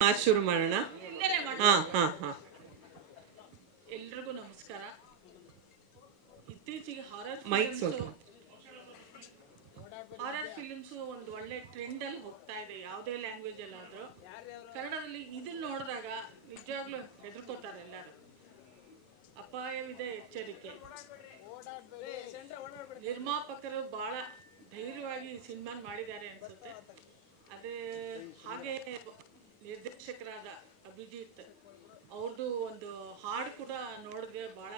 ಮಾತು ಶುರು ಮಾಡೋಣ? ಹಾ ಹಾ ಹಾ. ಎಲ್ರಿಗೂ ನಮಸ್ಕಾರ. ಇತ್ತೀಚೆಗೆ ಹಾರರ್ ಮೈಕ್ ಸ್ವಲ್ಪ. ಹಾರರ್ ಫಿಲಿಮ್ಸ್ ಒಂದು ಒಳ್ಳೆ ಟ್ರೆಂಡ್ ಅಲ್ಲಿ ಹೋಗ್ತಾ ಇದೆ ಯಾವುದೇ ಲ್ಯಾಂಗ್ವೇಜ್ ಅಲ್ಲಾದ್ರೂ. ಕನ್ನಡದಲ್ಲಿ ಇದನ್ನ ನೋಡಿದಾಗ ನಿಜವಾಗ್ಲೂ ಹೆದರ್ಕೋತಾರೆ ಎಲ್ಲರೂ. ಅಪಾಯವಿದೆ ಎಚ್ಚರಿಕೆ. ನಿರ್ಮಾಪಕರು ಬಹಳ ಧೈರ್ಯವಾಗಿ ಸಿನಿಮಾ ಮಾಡಿದ್ದಾರೆ ಅನ್ಸುತ್ತೆ. ಅದೇ ಹಾಗೆ ನಿರ್ದೇಶಕರಾದ ಅಭಿಜಿತ್ ಅವ್ರದ್ದು ಒಂದು ಹಾಡು ಕೂಡ ನೋಡಿದ್ರೆ ಭಾಳ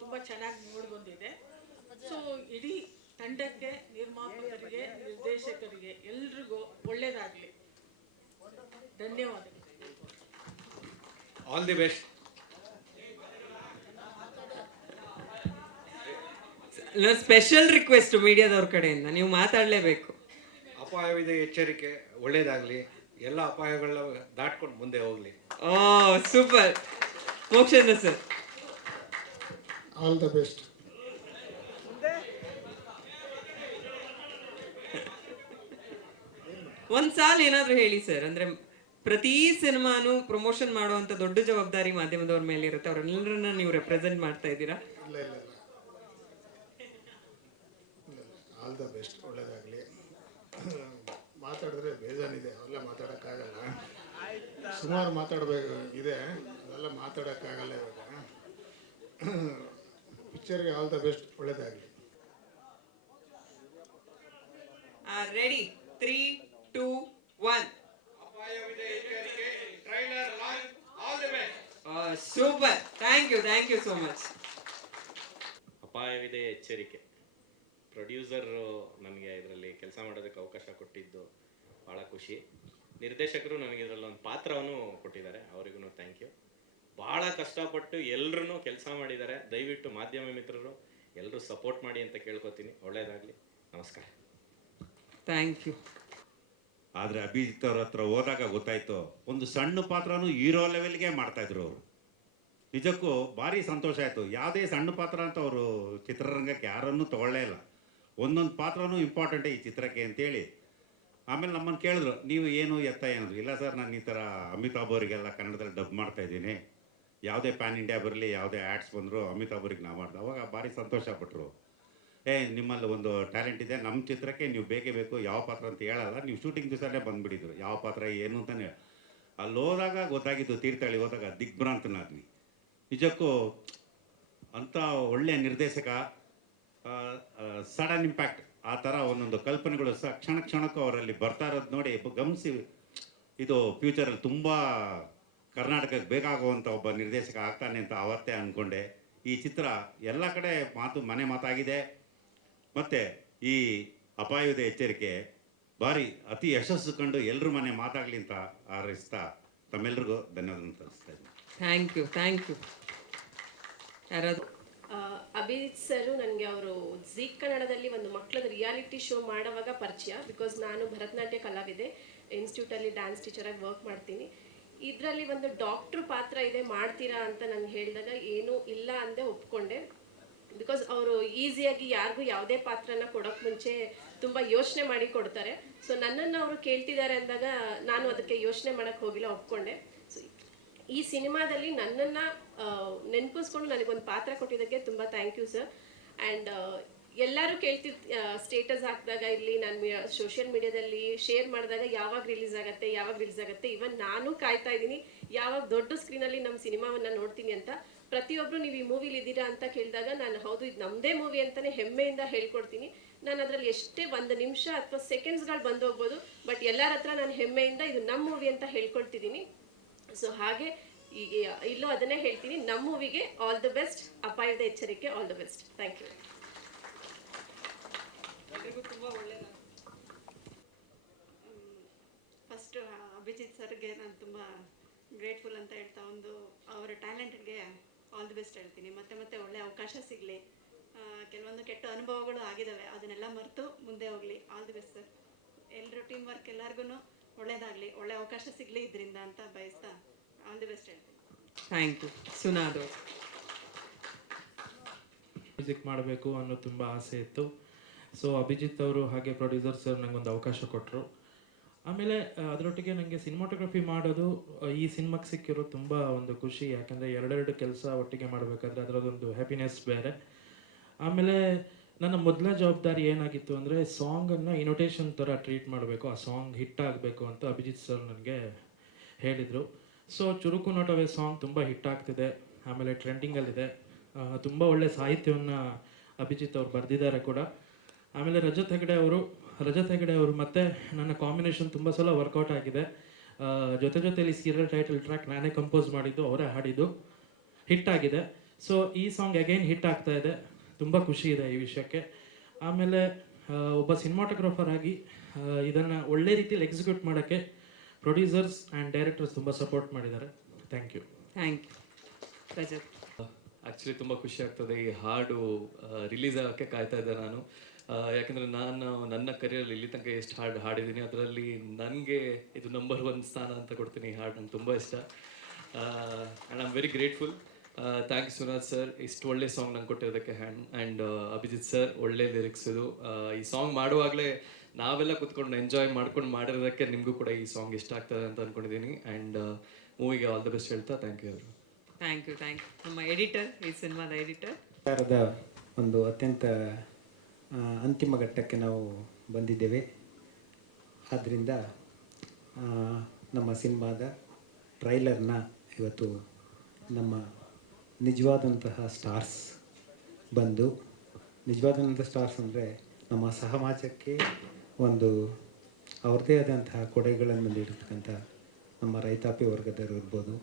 ತುಂಬ ಚೆನ್ನಾಗಿ ಮೂಡಿ ಬಂದಿದೆ. ಸೊ ಇಡೀ ತಂಡಕ್ಕೆ ನಿರ್ಮಾಪಕರಿಗೆ ನಿರ್ದೇಶಕರಿಗೆ ಎಲ್ರಿಗೂ ಒಳ್ಳೇದಾಗಲಿ. ಧನ್ಯವಾದಗಳು. All the best special request ಮೀಡಿಯಾದವ್ರ ಕಡೆಯಿಂದ ನೀವು ಮಾತಾಡಲೇಬೇಕು. ಅಪಾಯವಿದೆ ಎಚ್ಚರಿಕೆ ಒಳ್ಳೇದಾಗಲಿ. ಎಲ್ಲ ಅಪಾಯಗಳನ್ನ ದಾಟ್ಕೊಂಡು ಮುಂದೆ ಹೋಗ್ಲಿ. ಓ super. Mokshendra sir. All the best ಒಂದ್ ಸಾಲ ಏನಾದ್ರೂ ಹೇಳಿ ಸರ್ ಅಂದ್ರೆ ಪ್ರತಿ ಸಿನಿಮಾನು ಪ್ರಮೋಷನ್ ಮಾಡುವಂತ ದೊಡ್ಡ ಜವಾಬ್ದಾರಿ ಮಾಧ್ಯಮದವ್ರ ಮೇಲೆ ಇರುತ್ತೆ ಅವರೆಲ್ಲರನ್ನ ನೀವು ರೆಪ್ರೆಸೆಂಟ್ ಮಾಡ್ತಾ ಇದ್ದೀರಾ? ಇಲ್ಲ ಇಲ್ಲ ಇಲ್ಲ. ಆಲ್ ದ ಬೆಸ್ಟ್ ಒಳ್ಳೇದಾಗಲಿ ಮಾತಾಡಿದ್ರೆ ಬೇಜಾನಿದೆ ಅವೆಲ್ಲ ಮಾತಾಡೋಕ್ಕಾಗಲ್ಲ. ಸುಮಾರು ಮಾತಾಡಬೇಕು ಇದೆ. ಅದೆಲ್ಲ ಮಾತಾಡೋಕ್ಕಾಗಲ್ಲ ಇವಾಗ. ಪಿಕ್ಚರ್ಗೆ ಆಲ್ ದ ಬೆಸ್ಟ್ ಒಳ್ಳೇದಾಗಲಿ. Ready. Three two one. Super. Thank you thank you so much. ಅಪಾಯವಿದೆ ಎಚ್ಚರಿಕೆ. ಪ್ರೊಡ್ಯೂಸರ್ ನನಗೆ ಇದರಲ್ಲಿ ಕೆಲಸ ಮಾಡೋದಕ್ಕೆ ಅವಕಾಶ ಕೊಟ್ಟಿದ್ದು ಭಾಳ ಖುಷಿ. ನಿರ್ದೇಶಕರು ನನಗೆ ಇದರಲ್ಲಿ ಒಂದು ಪಾತ್ರವನ್ನು ಕೊಟ್ಟಿದ್ದಾರೆ ಅವರಿಗೂ ಥ್ಯಾಂಕ್ ಯು ಭಾಳ ಕಷ್ಟಪಟ್ಟು ಎಲ್ಲರೂ ಕೆಲಸ ಮಾಡಿದ್ದಾರೆ. ದಯವಿಟ್ಟು ಮಾಧ್ಯಮ ಮಿತ್ರರು ಎಲ್ಲರೂ ಸಪೋರ್ಟ್ ಮಾಡಿ ಅಂತ ಕೇಳ್ಕೊತೀನಿ. ಒಳ್ಳೇದಾಗಲಿ. ನಮಸ್ಕಾರ. ಥ್ಯಾಂಕ್ ಯು ಆದರೆ ಅಭಿಜಿತ್ ಅವ್ರ ಹತ್ರ ಹೋದಾಗ ಗೊತ್ತಾಯ್ತು ಒಂದು ಸಣ್ಣ ಪಾತ್ರನೂ ಹೀರೋ ಲೆವೆಲ್ಗೆ ಮಾಡ್ತಾ ಇದ್ರು ಅವರು. ನಿಜಕ್ಕೂ ಭಾರಿ ಸಂತೋಷ ಆಯಿತು. ಯಾವುದೇ ಸಣ್ಣ ಪಾತ್ರ ಅಂತ ಅವರು ಚಿತ್ರರಂಗಕ್ಕೆ ಯಾರನ್ನೂ ತಗೊಳ್ಳೇ ಇಲ್ಲ. ಒಂದೊಂದು ಪಾತ್ರನೂ ಇಂಪಾರ್ಟೆಂಟೇ ಈ ಚಿತ್ರಕ್ಕೆ ಅಂತೇಳಿ. ಆಮೇಲೆ ನಮ್ಮನ್ನು ಕೇಳಿದ್ರು, ನೀವು ಏನು ಎತ್ತ ಏನಂದ್ರು ಇಲ್ಲ ಸರ್, ನಾನು ಈ ಥರ ಅಮಿತಾಬ್ ಅವರಿಗೆಲ್ಲ ಕನ್ನಡದಲ್ಲಿ ಡಬ್ ಮಾಡ್ತಾ ಇದ್ದೀನಿ. ಯಾವುದೇ ಪ್ಯಾನ್ ಇಂಡಿಯಾ ಬರಲಿ, ಯಾವುದೇ ಆ್ಯಡ್ಸ್ ಬಂದರೂ ಅಮಿತಾಬ್ ಅವ್ರಿಗೆ ನಾವು ಮಾಡಿದೆ ಅವಾಗ ಭಾರಿ ಸಂತೋಷ ಪಟ್ಟರು ಏ, ನಿಮ್ಮಲ್ಲಿ ಒಂದು ಟ್ಯಾಲೆಂಟ್ ಇದೆ ನಮ್ಮ ಚಿತ್ರಕ್ಕೆ ನೀವು ಬೇಕೇ ಬೇಕು, ಯಾವ ಪಾತ್ರ ಅಂತ ಹೇಳಲ್ಲ, ನೀವು ಶೂಟಿಂಗ್ ದಿವಸನೇ ಬಂದುಬಿಟ್ಟಿದ್ರು. ಯಾವ ಪಾತ್ರ, ಏನು ಅಂತಲೇ ಅಲ್ಲಿ ಹೋದಾಗ ಗೊತ್ತಾಗಿದ್ದು ತೀರ್ಥಹಳ್ಳಿ ಹೋದಾಗ ದಿಗ್ಭ್ರಾಂತನಾದ್ವಿ ನಿಜಕ್ಕೂ ಅಂಥ ಒಳ್ಳೆಯ ನಿರ್ದೇಶಕ ಸಡನ್ ಇಂಪ್ಯಾಕ್ಟ್ ಆ ಥರ ಒಂದೊಂದು ಕಲ್ಪನೆಗಳು ಸಹ ಕ್ಷಣ ಕ್ಷಣಕ್ಕೂ ಅವರಲ್ಲಿ ಬರ್ತಾ ಇರೋದು ನೋಡಿ ಗಮನಿಸಿ. ಇದು ಫ್ಯೂಚರಲ್ಲಿ ತುಂಬ ಕರ್ನಾಟಕಕ್ಕೆ ಬೇಕಾಗುವಂಥ ಒಬ್ಬ ನಿರ್ದೇಶಕ ಆಗ್ತಾನೆ ಅಂತ ಅವತ್ತೇ ಅಂದ್ಕೊಂಡೆ ಈ ಚಿತ್ರ ಎಲ್ಲ ಕಡೆ ಮಾತು ಮನೆ ಮಾತಾಗಿದೆ. ಮತ್ತು ಈ ಅಪಾಯದ ಎಚ್ಚರಿಕೆ, ಭಾರಿ ಅತಿ ಯಶಸ್ಸು ಕಂಡು ಎಲ್ಲರೂ ಮನೆ ಮಾತಾಗಲಿ ಅಂತ ಹಾರೈಸ್ತಾ ತಮ್ಮೆಲ್ರಿಗೂ ಧನ್ಯವಾದ ತಿಳಿಸ್ತಾ ಇದ್ದೀನಿ. ಥ್ಯಾಂಕ್ ಯು ಥ್ಯಾಂಕ್ ಯು ಯಾರಾದ್ರು ಅಭಿಜಿತ್ ಸರು ನನಗೆ ಅವರು ಝೀ ಕನ್ನಡದಲ್ಲಿ ಒಂದು ಮಕ್ಕಳದ ರಿಯಾಲಿಟಿ ಶೋ ಮಾಡುವಾಗ ಪರಿಚಯ. ಬಿಕಾಸ್ ನಾನು ಭರತನಾಟ್ಯ ಕಲಾವಿದೆ ಇನ್ಸ್ಟಿಟ್ಯೂಟಲ್ಲಿ ಡ್ಯಾನ್ಸ್ ಟೀಚರಾಗಿ ವರ್ಕ್ ಮಾಡ್ತೀನಿ. ಇದರಲ್ಲಿ ಒಂದು ಡಾಕ್ಟ್ರ್ ಪಾತ್ರ ಇದೆ, ಮಾಡ್ತೀರಾ ಅಂತ ನಾನು ಹೇಳಿದಾಗ ಏನೂ ಇಲ್ಲ ಅಂದೆ ಒಪ್ಕೊಂಡೆ. ಬಿಕಾಸ್ ಅವರು ಈಸಿಯಾಗಿ ಯಾರಿಗೂ ಯಾವುದೇ ಪಾತ್ರನ ಕೊಡೋಕೆ ಮುಂಚೆ ತುಂಬ ಯೋಚನೆ ಮಾಡಿ ಕೊಡ್ತಾರೆ. ಸೊ ನನ್ನನ್ನು ಅವರು ಕೇಳ್ತಿದ್ದಾರೆ ಅಂದಾಗ ನಾನು ಅದಕ್ಕೆ ಯೋಚನೆ ಮಾಡೋಕ್ಕೆ ಹೋಗಿಲ್ಲ, ಒಪ್ಕೊಂಡೆ. ಸೊ ಈ ಸಿನಿಮಾದಲ್ಲಿ ನನ್ನನ್ನು ನೆನಪಿಸ್ಕೊಂಡು ನನಗೊಂದು ಪಾತ್ರ ಕೊಟ್ಟಿದ್ದಕ್ಕೆ ತುಂಬ ಥ್ಯಾಂಕ್ ಯು ಸರ್ ಆ್ಯಂಡ್ ಎಲ್ಲರೂ ಕೇಳ್ತಿದ್ ಸ್ಟೇಟಸ್ ಹಾಕಿದಾಗ ಇಲ್ಲಿ ನಾನು ಸೋಷಿಯಲ್ ಮೀಡಿಯಾದಲ್ಲಿ ಶೇರ್ ಮಾಡಿದಾಗ ಯಾವಾಗ ರಿಲೀಸ್ ಆಗುತ್ತೆ, ಯಾವಾಗ ರಿಲೀಸ್ ಆಗುತ್ತೆ ಇವನ್ ನಾನು ಕಾಯ್ತಾ ಇದ್ದೀನಿ. ಯಾವಾಗ ದೊಡ್ಡ ಸ್ಕ್ರೀನಲ್ಲಿ ನಮ್ಮ ಸಿನಿಮಾವನ್ನು ನೋಡ್ತೀನಿ ಅಂತ. ಪ್ರತಿಯೊಬ್ಬರು ನೀವು ಈ ಮೂವಿಲಿ ಇದ್ದೀರಾ ಅಂತ ಕೇಳಿದಾಗ ನಾನು, ಹೌದು, ಇದು ನಮ್ಮದೇ ಮೂವಿ ಅಂತಲೇ ಹೆಮ್ಮೆಯಿಂದ ಹೇಳ್ಕೊಡ್ತೀನಿ. ನಾನು ಅದರಲ್ಲಿ ಎಷ್ಟೇ ಒಂದು ನಿಮಿಷ ಅಥವಾ ಸೆಕೆಂಡ್ಸ್ಗಳು ಬಂದು ಹೋಗ್ಬೋದು ಬಟ್ ಎಲ್ಲರ ಹತ್ರ ನಾನು ಹೆಮ್ಮೆಯಿಂದ ಇದು ನಮ್ಮ ಮೂವಿ ಅಂತ ಹೇಳ್ಕೊಳ್ತಿದ್ದೀನಿ. ಸೊ ಹಾಗೆ ಈಗ ಇಲ್ಲೂ ಅದನ್ನೇ ಹೇಳ್ತೀನಿ. ನಮ್ಮ ಮೂವಿಗೆ ಆಲ್ ದ ಬೆಸ್ಟ್ ಅಪಾಯದ ಎಚ್ಚರಿಕೆ all the best thank you first Abhijit ಸರ್ಗೆ ನಾನು ತುಂಬ ಗ್ರೇಟ್ಫುಲ್ ಅಂತ ಹೇಳ್ತಾ ಒಂದು ಅವರ ಟ್ಯಾಲೆಂಟ್ಗೆ ಆಲ್ ದಿ ಬೆಸ್ಟ್ ಹೇಳ್ತೀನಿ. ಮತ್ತೆ ಮತ್ತೆ ಒಳ್ಳೆ ಅವಕಾಶ ಸಿಗಲಿ. ಕೆಲವೊಂದು ಕೆಟ್ಟ ಅನುಭವಗಳು ಆಗಿದ್ದಾವೆ ಅದನ್ನೆಲ್ಲ ಮರೆತು ಮುಂದೆ ಹೋಗಲಿ. ಆಲ್ ದಿ ಬೆಸ್ಟ್ ಸರ್ ಎಲ್ಲರೂ ಟೀಮ್ ವರ್ಕ್ ಎಲ್ಲರಿಗೂ ಒಳ್ಳೇದಾಗಲಿ. ಒಳ್ಳೆ ಅವಕಾಶ ಸಿಗಲಿ ಇದರಿಂದ ಅಂತ ಬಯಸ್ತಾ ಆಲ್ ದಿ ಬೆಸ್ಟ್ ಹೇಳ್ತೀನಿ ಥ್ಯಾಂಕ್ ಯು ಸುನಾದು. ಮ್ಯೂಸಿಕ್ ಮಾಡಬೇಕು ಅನ್ನೋ ತುಂಬ ಆಸೆ ಇತ್ತು. ಸೊ ಅಭಿಜಿತ್ ಅವರು ಹಾಗೆ ಪ್ರೊಡ್ಯೂಸರ್ ಸರ್ ನಂಗೊಂದು ಅವಕಾಶ ಕೊಟ್ಟರು ಆಮೇಲೆ ಅದರೊಟ್ಟಿಗೆ ನನಗೆ ಸಿನಿಮಾಟೋಗ್ರಫಿ ಮಾಡೋದು ಈ ಸಿನಿಮಾಕ್ಕೆ ಸಿಕ್ಕಿರೋ ತುಂಬ ಒಂದು ಖುಷಿ. ಯಾಕಂದರೆ ಎರಡೆರಡು ಕೆಲಸ ಒಟ್ಟಿಗೆ ಮಾಡಬೇಕಾದ್ರೆ ಅದರದೊಂದು ಹ್ಯಾಪಿನೆಸ್ ಬೇರೆ. ಆಮೇಲೆ ನನ್ನ ಮೊದಲ ಜವಾಬ್ದಾರಿ ಏನಾಗಿತ್ತು ಅಂದರೆ ಸಾಂಗನ್ನು ಇನೋಟೇಷನ್ ಥರ ಟ್ರೀಟ್ ಮಾಡಬೇಕು ಆ ಸಾಂಗ್ ಹಿಟ್ ಆಗಬೇಕು ಅಂತ ಅಭಿಜಿತ್ ಸರ್ ನನಗೆ ಹೇಳಿದರು. ಸೊ ಚುರುಕು ನೋಟವೇ ಸಾಂಗ್ ತುಂಬ ಹಿಟ್ ಆಗ್ತಿದೆ. ಆಮೇಲೆ ಟ್ರೆಂಡಿಂಗಲ್ಲಿದೆ ತುಂಬ ಒಳ್ಳೆ ಸಾಹಿತ್ಯವನ್ನು ಅಭಿಜಿತ್ ಅವ್ರು ಬರೆದಿದ್ದಾರೆ ಕೂಡ. ಆಮೇಲೆ ರಜತ್ ಹೆಗಡೆ ಅವರು, ರಜತ್ ಹೆಗಡೆ ಅವರು ಮತ್ತೆ ನನ್ನ ಕಾಂಬಿನೇಷನ್ ತುಂಬ ಸಲ ವರ್ಕೌಟ್ ಆಗಿದೆ. ಜೊತೆ ಜೊತೆಯಲ್ಲಿ ಸೀರಿಯಲ್ ಟೈಟಲ್ ಟ್ರ್ಯಾಕ್ ನಾನೇ ಕಂಪೋಸ್ ಮಾಡಿದ್ದು, ಅವರೇ ಹಾಡಿದ್ದು. ಹಿಟ್ ಆಗಿದೆ. ಸೊ ಈ ಸಾಂಗ್ ಅಗೈನ್ ಹಿಟ್ ಆಗ್ತಾ ಇದೆ. ತುಂಬ ಖುಷಿ ಇದೆ ಈ ವಿಷಯಕ್ಕೆ. ಆಮೇಲೆ ಒಬ್ಬ ಸಿನಿಮಾಟೋಗ್ರಾಫರ್ ಆಗಿ ಇದನ್ನು ಒಳ್ಳೆ ರೀತಿಯಲ್ಲಿ ಎಕ್ಸಿಕ್ಯೂಟ್ ಮಾಡೋಕ್ಕೆ ಪ್ರೊಡ್ಯೂಸರ್ಸ್ ಆ್ಯಂಡ್ ಡೈರೆಕ್ಟರ್ಸ್ ತುಂಬ ಸಪೋರ್ಟ್ ಮಾಡಿದ್ದಾರೆ. Thank you thank you Rajat actually ತುಂಬ ಖುಷಿ ಆಗ್ತದೆ ಈ ಹಾಡು ರಿಲೀಸ್ ಆಗೋಕ್ಕೆ ಕಾಯ್ತಾ ಇದ್ದೆ ನಾನು. ಯಾಕೆಂದರೆ ಯಾಕಂದ್ರೆ ನಾನು ನನ್ನ ಕರಿಯರಲ್ಲಿ ಇಲ್ಲಿ ತನಕ ಎಷ್ಟು ಹಾಡು ಹಾಡಿದ್ದೀನಿ ಅದರಲ್ಲಿ ನನಗೆ ಇದು ನಂಬರ್ ಒನ್ ಸ್ಥಾನ ಅಂತ ಕೊಡ್ತೀನಿ ಈ ಹಾಡು ನಂಗೆ ತುಂಬ ಇಷ್ಟ. And I am very grateful thank you Sunath sir ಇಷ್ಟು ಒಳ್ಳೆ ಸಾಂಗ್ ನಂಗೆ ಕೊಟ್ಟಿರೋದಕ್ಕೆ ಹ್ಯಾಂಡ್ ಆ್ಯಂಡ್ ಅಭಿಜಿತ್ ಸರ್ ಒಳ್ಳೆ ಲಿರಿಕ್ಸ್ ಇದು. ಈ ಸಾಂಗ್ ಮಾಡುವಾಗಲೇ ನಾವೆಲ್ಲ ಕುತ್ಕೊಂಡು ಎಂಜಾಯ್ ಮಾಡ್ಕೊಂಡು ಮಾಡಿರೋದಕ್ಕೆ ನಿಮಗೂ ಕೂಡ ಈ ಸಾಂಗ್ ಇಷ್ಟ ಆಗ್ತದೆ ಅಂತ ಅನ್ಕೊಂಡಿದ್ದೀನಿ ಆ್ಯಂಡ್ ಮೂವಿಗೆ ಆಲ್ ದ ಬೆಸ್ಟ್ ಹೇಳ್ತಾ ಥ್ಯಾಂಕ್ ಯು ಅವರು. ಥ್ಯಾಂಕ್ ಯು ಥ್ಯಾಂಕ್ ಯು ನಮ್ಮ ಎಡಿಟರ್ ಈ ಸಿನಿಮಾದ ಎಡಿಟರ್ ಸರ್ಕಾರದ ಒಂದು ಅತ್ಯಂತ ಆ, ಅಂತಿಮ ಘಟ್ಟಕ್ಕೆ ನಾವು ಬಂದಿದ್ದೇವೆ. ಆದ್ದರಿಂದ ಆ, ನಮ್ಮ ಸಿನಿಮಾದ ಟ್ರೈಲರ್ನ ಇವತ್ತು ನಮ್ಮ ನಿಜವಾದಂತಹ ಸ್ಟಾರ್ಸ್ ಬಂದು ನಿಜವಾದಂಥ ಸ್ಟಾರ್ಸ್ ಅಂದರೆ ನಮ್ಮ ಸಮಾಜಕ್ಕೆ ಒಂದು ಅವ್ರದ್ದೇ ಆದಂತಹ ಕೊಡೆಗಳನ್ನು ನೀಡಿರ್ತಕ್ಕಂಥ ನಮ್ಮ ರೈತಾಪಿ ವರ್ಗದವರು ಇರ್ಬೋದು,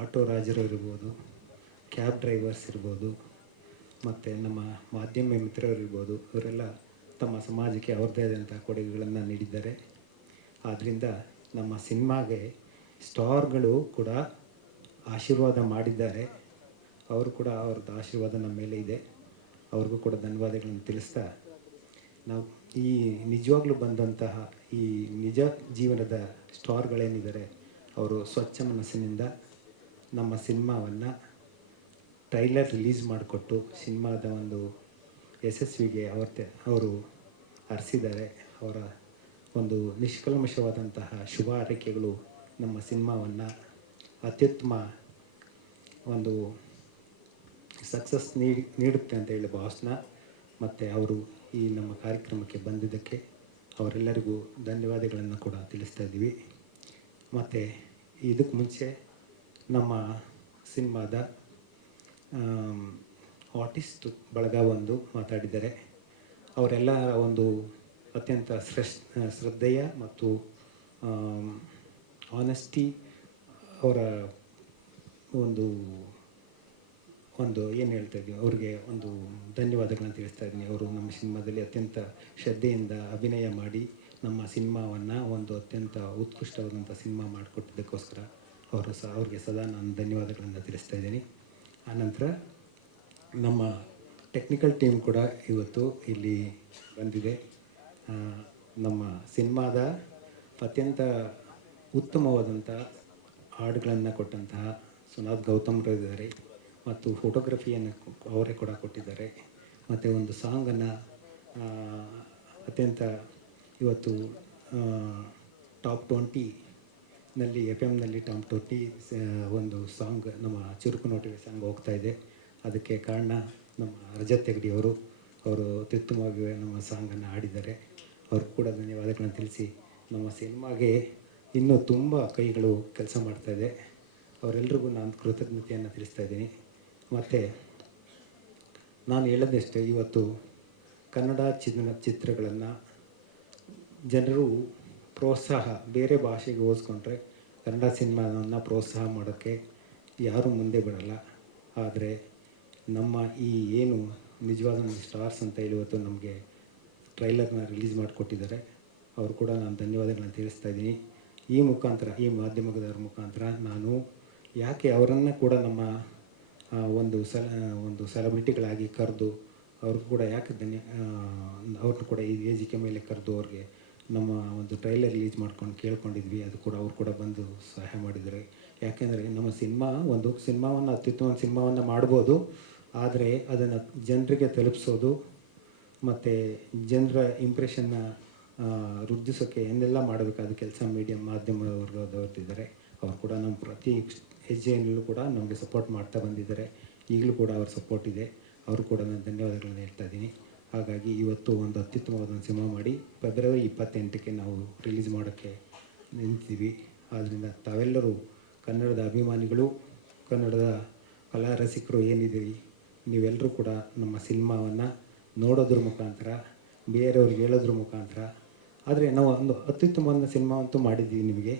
ಆಟೋ ರಾಜರು ಇರ್ಬೋದು ಕ್ಯಾಬ್ ಡ್ರೈವರ್ಸ್ ಇರ್ಬೋದು, ಮತ್ತು ನಮ್ಮ ಮಾಧ್ಯಮ ಮಿತ್ರರು ಇರ್ಬೋದು, ಇವರೆಲ್ಲ ತಮ್ಮ ಸಮಾಜಕ್ಕೆ ಅವ್ರದ್ದೇ ಆದಂಥ ಕೊಡುಗೆಗಳನ್ನು ನೀಡಿದ್ದಾರೆ. ಆದ್ದರಿಂದ ನಮ್ಮ ಸಿನಿಮಾಗೆ ಸ್ಟಾರ್ಗಳು ಕೂಡ ಆಶೀರ್ವಾದ ಮಾಡಿದ್ದಾರೆ. ಅವರು ಕೂಡ ಅವ್ರದ್ದು ಆಶೀರ್ವಾದ ನಮ್ಮ ಮೇಲೆ ಇದೆ. ಅವ್ರಿಗೂ ಕೂಡ ಧನ್ಯವಾದಗಳನ್ನು ತಿಳಿಸ್ತಾ ನಾವು ಈ ನಿಜವಾಗ್ಲೂ ಬಂದಂತಹ ಈ ನಿಜ ಜೀವನದ ಸ್ಟಾರ್ಗಳೇನಿದ್ದಾರೆ, ಅವರು ಸ್ವಚ್ಛ ಮನಸ್ಸಿನಿಂದ ನಮ್ಮ ಸಿನಿಮಾವನ್ನು ಟ್ರೈಲರ್ ರಿಲೀಸ್ ಮಾಡಿಕೊಟ್ಟು ಸಿನಿಮಾದ ಒಂದು ಯಶಸ್ವಿಗೆ ಅವ್ರ ಅವರು ಹರಿಸಿದ್ದಾರೆ. ಅವರ ಒಂದು ನಿಷ್ಕಲ್ಮಶವಾದಂತಹ ಶುಭ ಆರೈಕೆಗಳು ನಮ್ಮ ಸಿನಿಮಾವನ್ನು ಅತ್ಯುತ್ತಮ ಒಂದು ಸಕ್ಸಸ್ ನೀಡಿ, ನೀಡುತ್ತೆ ಅಂತ ಹೇಳಿ ಭಾವಸ್ನ, ಮತ್ತು ಅವರು ಈ ನಮ್ಮ ಕಾರ್ಯಕ್ರಮಕ್ಕೆ ಬಂದಿದ್ದಕ್ಕೆ ಅವರೆಲ್ಲರಿಗೂ ಧನ್ಯವಾದಗಳನ್ನು ಕೂಡ ತಿಳಿಸ್ತಾ ಇದ್ದೀವಿ. ಮತ್ತು ಇದಕ್ಕೆ ಮುಂಚೆ ನಮ್ಮ ಸಿನಿಮಾದ ಆರ್ಟಿಸ್ಟ್ ಬಳಗ ಒಂದು ಮಾತಾಡಿದ್ದಾರೆ. ಅವರೆಲ್ಲ ಒಂದು ಅತ್ಯಂತ ಶ್ರದ್ಧೆಯ ಮತ್ತು ಆನೆಸ್ಟಿ ಅವರ ಒಂದು ಒಂದು ಏನು ಹೇಳ್ತಾ ಇದ್ದೀವಿ ಅವ್ರಿಗೆ ಒಂದು ಧನ್ಯವಾದಗಳನ್ನು ತಿಳಿಸ್ತಾ ಇದ್ದೀನಿ. ಅವರು ನಮ್ಮ ಸಿನಿಮಾದಲ್ಲಿ ಅತ್ಯಂತ ಶ್ರದ್ಧೆಯಿಂದ ಅಭಿನಯ ಮಾಡಿ ನಮ್ಮ ಸಿನಿಮಾವನ್ನು ಒಂದು ಅತ್ಯಂತ ಉತ್ಕೃಷ್ಟವಾದಂಥ ಸಿನಿಮಾ ಮಾಡಿಕೊಟ್ಟಿದ್ದಕ್ಕೋಸ್ಕರ ಅವರು ಸಹ ಅವ್ರಿಗೆ ಸದಾ ನಾನು ಧನ್ಯವಾದಗಳನ್ನು ತಿಳಿಸ್ತಾ ಇದ್ದೀನಿ. ಆನಂತರ ನಮ್ಮ ಟೆಕ್ನಿಕಲ್ ಟೀಮ್ ಕೂಡ ಇವತ್ತು ಇಲ್ಲಿ ಬಂದಿದೆ. ನಮ್ಮ ಸಿನಿಮಾದ ಅತ್ಯಂತ ಉತ್ತಮವಾದಂಥ ಹಾಡುಗಳನ್ನು ಕೊಟ್ಟಂತಹ ಸುನಾಥ್ ಗೌತಮ್ರು ಇದ್ದಾರೆ. ಮತ್ತು ಫೋಟೋಗ್ರಫಿಯನ್ನು ಅವರೇ ಕೂಡ ಕೊಟ್ಟಿದ್ದಾರೆ. ಮತ್ತು ಒಂದು ಸಾಂಗನ್ನು ಅತ್ಯಂತ ಇವತ್ತು ಟಾಪ್ ಟ್ವೆಂಟಿ ನಲ್ಲಿ ಎಫ್ ಎಮ್ನಲ್ಲಿ ಟಾಪ್ ಟ್ವೆಂಟಿ ಒಂದು ಸಾಂಗ್, ನಮ್ಮ ಚುರುಕು ನೋಟಿವೆ ಸಾಂಗ್ ಹೋಗ್ತಾ ಇದೆ. ಅದಕ್ಕೆ ಕಾರಣ ನಮ್ಮ ರಜತ್ ತೆಗಡಿಯವರು ಅವರು ಅವರು ಅತ್ಯುತ್ತಮವಾಗಿ ನಮ್ಮ ಸಾಂಗನ್ನು ಹಾಡಿದ್ದಾರೆ. ಅವ್ರಿಗೆ ಕೂಡ ಧನ್ಯವಾದಗಳನ್ನು ತಿಳಿಸಿ, ನಮ್ಮ ಸಿನಿಮಾಗೆ ಇನ್ನೂ ತುಂಬ ಕೈಗಳು ಕೆಲಸ ಮಾಡ್ತಾಯಿದೆ ಅವರೆಲ್ಲರಿಗೂ ನಾನು ಕೃತಜ್ಞತೆಯನ್ನು ತಿಳಿಸ್ತಾ ಇದ್ದೀನಿ. ಮತ್ತು ನಾನು ಹೇಳದಷ್ಟೇ, ಇವತ್ತು ಕನ್ನಡ ಚಿತ್ರ ಚಿತ್ರಗಳನ್ನು ಜನರು ಪ್ರೋತ್ಸಾಹ, ಬೇರೆ ಭಾಷೆಗೆ ಹೋಲಿಸ್ಕೊಂಡ್ರೆ ಕನ್ನಡ ಸಿನಿಮಾವನ್ನು ಪ್ರೋತ್ಸಾಹ ಮಾಡೋಕ್ಕೆ ಯಾರೂ ಮುಂದೆ ಬರಲ್ಲ. ಆದರೆ ನಮ್ಮ ಈ ಏನು ನಿಜವಾದ ಸ್ಟಾರ್ಸ್ ಅಂತ ಹೇಳಿ ಇವತ್ತು ನಮಗೆ ಟ್ರೈಲರ್ನ ರಿಲೀಸ್ ಮಾಡಿಕೊಟ್ಟಿದ್ದಾರೆ. ಅವರು ಕೂಡ ನಾನು ಧನ್ಯವಾದಗಳನ್ನು ತಿಳಿಸ್ತಾ ಇದ್ದೀನಿ. ಈ ಮುಖಾಂತರ, ಈ ಮಾಧ್ಯಮದವರ ಮುಖಾಂತರ ನಾನು ಯಾಕೆ ಅವರನ್ನು ಕೂಡ ನಮ್ಮ ಒಂದು ಸೆಲ ಒಂದು ಸೆಲೆಬ್ರಿಟಿಗಳಾಗಿ ಕರೆದು ಅವ್ರಿಗೂ ಕೂಡ ಯಾಕೆ ಧನ್ಯ ಅವ್ರನ್ನ ಕೂಡ ಈ ವೇದಿಕೆ ಮೇಲೆ ಕರೆದು ಅವ್ರಿಗೆ ನಮ್ಮ ಒಂದು ಟ್ರೈಲರ್ ರಿಲೀಸ್ ಮಾಡ್ಕೊಂಡು ಕೇಳ್ಕೊಂಡಿದ್ವಿ. ಅದು ಕೂಡ ಅವ್ರು ಕೂಡ ಬಂದು ಸಹಾಯ ಮಾಡಿದ್ದಾರೆ. ಯಾಕೆಂದರೆ ನಮ್ಮ ಸಿನಿಮಾ ಒಂದು ಸಿನಿಮಾವನ್ನು, ಅತ್ಯುತ್ತಮ ಸಿನಿಮಾವನ್ನು ಮಾಡ್ಬೋದು. ಆದರೆ ಅದನ್ನು ಜನರಿಗೆ ತಲುಪಿಸೋದು ಮತ್ತು ಜನರ ಇಂಪ್ರೆಷನ್ನ ವೃದ್ಧಿಸೋಕ್ಕೆ ಏನೆಲ್ಲ ಮಾಡಬೇಕಾದ ಕೆಲಸ ಮೀಡಿಯಾ ಮಾಧ್ಯಮದವರು ವರ್ಗದವ್ರದ್ದಿದ್ದಾರೆ ಅವ್ರು ಕೂಡ ನಮ್ಮ ಪ್ರತಿ ಹೆಜ್ಜೆಯಲ್ಲೂ ಕೂಡ ನಮಗೆ ಸಪೋರ್ಟ್ ಮಾಡ್ತಾ ಬಂದಿದ್ದಾರೆ. ಈಗಲೂ ಕೂಡ ಅವ್ರ ಸಪೋರ್ಟ್ ಇದೆ. ಅವರು ಕೂಡ ನಾನು ಧನ್ಯವಾದಗಳನ್ನು ಹೇಳ್ತಾ ಇದ್ದೀನಿ. ಹಾಗಾಗಿ ಇವತ್ತು ಒಂದು ಅತ್ಯುತ್ತಮವಾದ ಒಂದು ಸಿನಿಮಾ ಮಾಡಿ ಫೆಬ್ರವರಿ ಇಪ್ಪತ್ತೆಂಟಕ್ಕೆ ನಾವು ರಿಲೀಸ್ ಮಾಡೋಕ್ಕೆ ನಿಂತಿದ್ದೀವಿ. ಆದ್ದರಿಂದ ತಾವೆಲ್ಲರೂ ಕನ್ನಡದ ಅಭಿಮಾನಿಗಳು, ಕನ್ನಡದ ಕಲಾ ರಸಿಕರು ಏನಿದ್ದೀರಿ ನೀವೆಲ್ಲರೂ ಕೂಡ ನಮ್ಮ ಸಿನಿಮಾವನ್ನು ನೋಡೋದ್ರ ಮುಖಾಂತರ, ಬೇರೆಯವ್ರಿಗೆ ಹೇಳೋದ್ರ ಮುಖಾಂತರ, ಆದರೆ ನಾವು ಒಂದು ಅತ್ಯುತ್ತಮವಾದ ಸಿನಿಮಾ ಅಂತೂ ಮಾಡಿದ್ದೀವಿ ನಿಮಗೆ.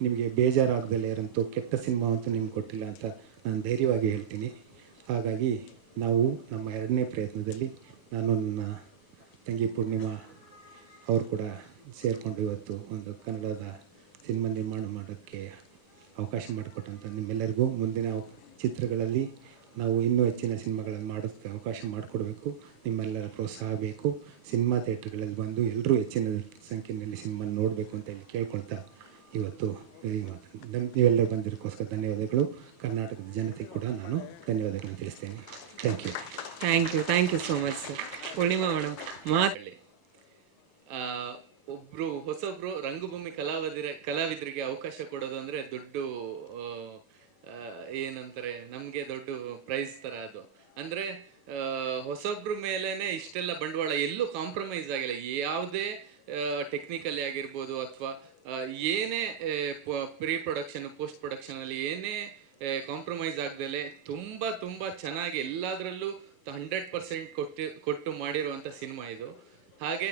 ನಿಮಗೆ ಬೇಜಾರಾಗದಲ್ಲೇ ಇರೋಂಥ ಕೆಟ್ಟ ಸಿನಿಮಾ ಅಂತೂ ನಿಮ್ಗೆ ಕೊಟ್ಟಿಲ್ಲ ಅಂತ ನಾನು ಧೈರ್ಯವಾಗಿ ಹೇಳ್ತೀನಿ. ಹಾಗಾಗಿ ನಾವು ನಮ್ಮ ಎರಡನೇ ಪ್ರಯತ್ನದಲ್ಲಿ ನಾನು ನನ್ನ ತಂಗಿ ಪೂರ್ಣಿಮಾ ಅವರು ಕೂಡ ಸೇರಿಕೊಂಡು ಇವತ್ತು ಒಂದು ಕನ್ನಡದ ಸಿನಿಮಾ ನಿರ್ಮಾಣ ಮಾಡೋಕ್ಕೆ ಅವಕಾಶ ಮಾಡಿಕೊಟ್ಟಂಥ ನಿಮ್ಮೆಲ್ಲರಿಗೂ ಮುಂದಿನ ಚಿತ್ರಗಳಲ್ಲಿ ನಾವು ಇನ್ನೂ ಹೆಚ್ಚಿನ ಸಿನಿಮಾಗಳನ್ನು ಮಾಡೋಕ್ಕೆ ಅವಕಾಶ ಮಾಡಿಕೊಡ್ಬೇಕು. ನಿಮ್ಮೆಲ್ಲರ ಪ್ರೋತ್ಸಾಹ ಬೇಕು. ಸಿನಿಮಾ ಥಿಯೇಟ್ರ್ಗಳಲ್ಲಿ ಬಂದು ಎಲ್ಲರೂ ಹೆಚ್ಚಿನ ಸಂಖ್ಯೆಯಲ್ಲಿ ಸಿನಿಮಾ ನೋಡಬೇಕು ಅಂತ ಹೇಳಿ ಕೇಳ್ಕೊಳ್ತಾ ಇವತ್ತು ನೀವೆಲ್ಲರೂ ಬಂದಿರೋಕ್ಕೋಸ್ಕರ ಧನ್ಯವಾದಗಳು. ಕರ್ನಾಟಕದ ಜನತೆಗೆ ಕೂಡ ನಾನು ಧನ್ಯವಾದಗಳನ್ನು ತಿಳಿಸ್ತೇನೆ. Thank you thank you thank you so much sir Purnima madam ಮಾತಾಡಿ ಒಬ್ಬರು ಒಬ್ರು ಹೊಸೊಬ್ರು ರಂಗಭೂಮಿ ಕಲಾವಿದರ ಕಲಾವಿದರಿಗೆ ಅವಕಾಶ ಕೊಡೋದು ಅಂದ್ರೆ ದೊಡ್ಡ ಏನಂತಾರೆ ನಮಗೆ ದೊಡ್ಡ ಪ್ರೈಸ್ ತರ ಅದು. ಅಂದ್ರೆ ಹೊಸೊಬ್ರ ಮೇಲೇನೆ ಇಷ್ಟೆಲ್ಲ ಬಂಡವಾಳ ಎಲ್ಲೂ ಕಾಂಪ್ರಮೈಸ್ ಆಗಿಲ್ಲ. ಯಾವುದೇ ಟೆಕ್ನಿಕಲಿ ಆಗಿರ್ಬೋದು ಅಥವಾ ಏನೇ ಪ್ರೀ ಪ್ರೊಡಕ್ಷನ್ ಪೋಸ್ಟ್ ಪ್ರೊಡಕ್ಷನ್ ಅಲ್ಲಿ ಏನೇ ಕಾಂಪ್ರಮೈಸ್ ಆಗ್ದಲೆ ತುಂಬಾ ತುಂಬಾ ಚೆನ್ನಾಗಿ ಎಲ್ಲದರಲ್ಲೂ ಹಂಡ್ರೆಡ್ ಪರ್ಸೆಂಟ್ ಕೊಟ್ಟು ಕೊಟ್ಟು ಮಾಡಿರುವಂತ ಸಿನಿಮಾ ಇದು. ಹಾಗೆ